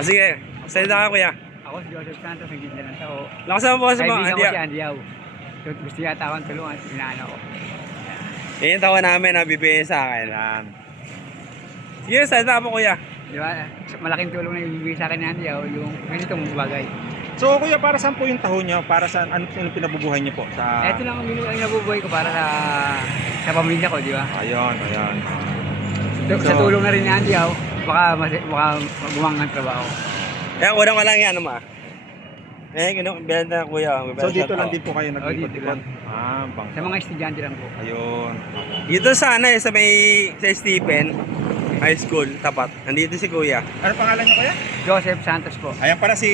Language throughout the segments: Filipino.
Sige. Salita ka, kuya. Ako si Joseph Santos, naging ng tao. Lakasan mo po sa mga Kaibigan ko idea. si Andy Yao. Gusto yata akong tulungan, inaano ko. Yan yung tawa namin na bibigay sa akin. Sige, salita ka po, kuya. Di ba? Malaking tulong na ibibigay sa akin ni Andy Yao, yung ganitong bagay. So kuya, para saan po yung taho niyo? Para saan, ano pinabubuhay niyo po? Ito lang ang nabubuhay ko para sa pamilya ko, di ba? Ayun, ayun. Sa tulong na rin ni Andy Yao, baka gumang ang trabaho. Kaya unang ka lang yan, ano ma? Bilan na kuya. So dito lang din po kayo dito nag-ikot-ikot? lang. Bang. Sa mga estudyante lang po. Ayun. Dito sana sa Stephen High School, tapat. Nandito si kuya. Ano pangalan niyo kuya? Joseph Santos po. Ayan para si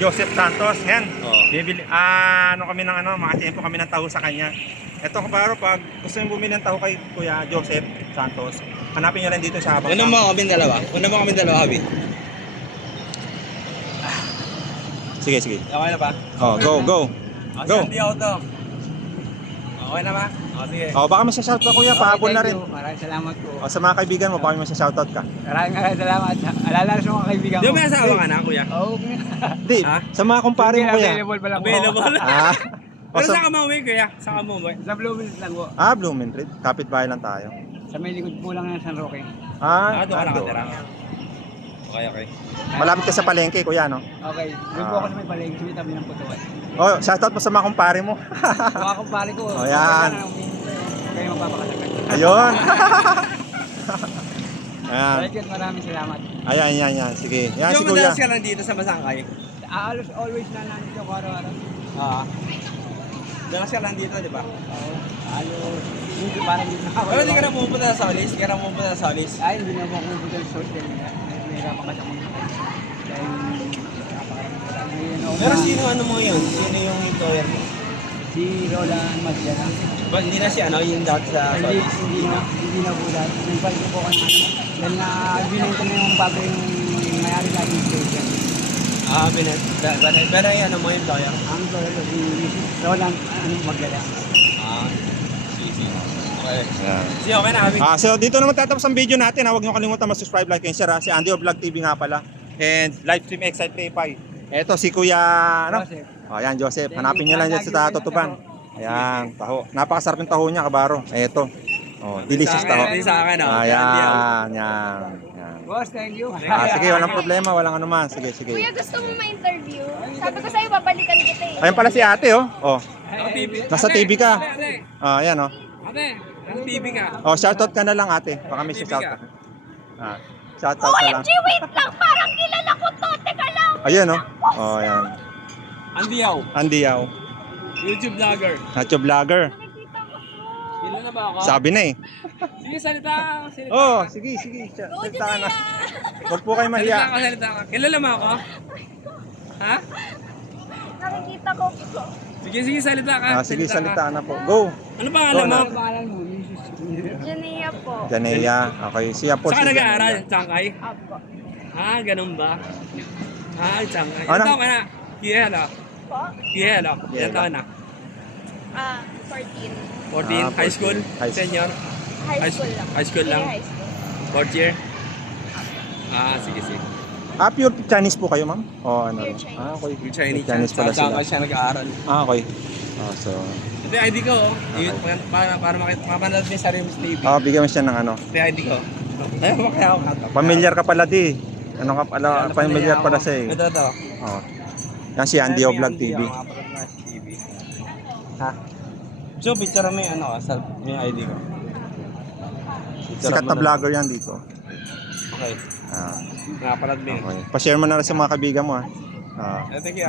Joseph Santos. Ayan. Oo. Bibili, ano kami ng makatiyempo kami ng taho sa kanya. Ito kabaro, pag gusto nyo bumili ng taho kay Kuya Joseph Santos, hanapin nyo lang dito sa Habang. Una mo kami dalawa, Habi. Sige, sige. Okay na ba? Oh, go, go. Go. Sandy Auto. Okay na ba? Sige. Baka may shoutout kuya, pahabol na rin. Maraming salamat po. Sa mga kaibigan mo, baka may shoutout ka. Maraming salamat. Alala sa mga kaibigan Di ko. ba may asawa ka na, kuya? Oo. Di, Ha? sa mga kumpare mo kuya. Available pa lang po. Available. Pero Sa, saan ka mauwi, kuya? Saan ka mauwi? Sa Blue Mills lang po. Blumentritt. Kapit-bahay lang tayo. Sa may likod po lang ng San Roque. Doon ka nakatira. Okay. Malapit ka sa palengke kuya, no? Okay. Doon po ako sa may palengke, may tabi ng putuan. Oh, shoutout mo sa mga kumpare mo. Mga kumpare ko. Yan. Kayo magpapakasagat. Ayun. Ayan. Maraming salamat. Ayan, yan. Sige. Yan si Yung kuya. madalas ka lang dito sa Masangkay. Always na nandito ako araw-araw. Madalas ka lang dito, di ba? Oo. Hindi parang dito ako. Pero hindi ka na pupunta sa Solis? Hindi ka na pupunta sa Solis? Ay, hindi na po ako pupunta sa social media. Nahihirapan ka sa mga. Dahil Pero sino mo yun? Sino yung employer mo? si Roland Magdala. Hindi na siya, yung dati sa Solis? Hindi na po dahil. Nagpalit po ako ng dahil na binenta na yung bago yung mayari sa ating station. Pero yung mo yung employer? Ang employer ko si Roland Magdala. Sige. Okay. Ayan. Sige, okay na kami. So dito na magtatapos ang video natin. Huwag niyo kalimutan mag-subscribe, like, and share. Si Andy Vlog TV nga pala. And live stream Excite Pay. Ito si Kuya Joseph. Ayan, Joseph. Hanapin niyo lang dyan sa Tutuban. Ayan, taho. Napakasarap yung taho niya, kabaro. Ito. Delicious taho. Hindi sa akin, Ayan. Boss, thank you. Sige, walang problema, walang anuman. Sige. Kuya, gusto mo ma-interview? Sabi ko sa'yo, babalikan kita eh. Ayun pala si ate, oh. Nasa Ate, TV ka. Ate, Ayan, oh. nasa TV ka. Shoutout ka na lang, ate. Baka may shoutout. Shoutout ka lang. OMG, wait lang! Parang kilala ko to! Teka lang! Ayun, oh. Ayan. Andy Yao, Andy Yao. YouTube vlogger. Nacho vlogger. Nakikita ko to. Kilala ba ako? Sabi na eh. Sige, salita. Sige. Go, Salita ka na. Julia! Huwag po kayo mahiya. Salita ka. Kilala mo ako? Ha? Nakikita ko po. Sige, salita ka. Sige, salita na po. Go. Ano pangalan mo? Ano pangalan mo? Janea po. Janea. Okay, siya po. Saan ka si nag-aaral? Janea. Tsangkay? Apo. Ganun ba? Tsangkay. Ano? Ilan taon ka na? Kiyela. Po? Ilan taon na? 14. 14. High school? High school. Senior? High school lang. High school lang? High school. Fourth year? Sige. Pure Chinese po kayo, ma'am? O ano? Pure Chinese. Okay. Yung Chinese. Chinese pala sila. Tsangkay siya nag-aaral. Okay. So, Ito yung ID ko. Para mapanood niya sa Rims TV. bigyan mo siya ng ano. Ito yung ID ko. Ayaw mo kaya ako kato. Familiar ka pala di. Ano ka pala, familiar pala siya eh. Ito. Oh. Yan si Andy Vlog TV. So, picture mo yung yung ID ko. Sikat na vlogger yan dito. Okay. Nakapanood mo yun. Okay. Pa-share mo na rin sa mga kaibigan mo ha. Thank you.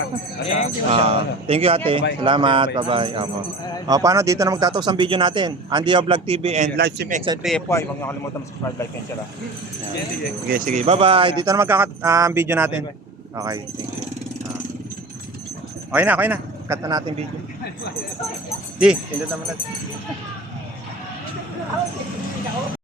Thank you ate. Salamat. Bye-bye. Paano dito na magtatapos ang video natin. Andy Vlog TV and live stream Excite FY. Huwag niyo kalimutan mag-subscribe, like, and share. Sige. Bye-bye. Dito na magkakat ang video natin. Okay. Thank you. Okay na. Cut na natin video. Di, pindot naman natin.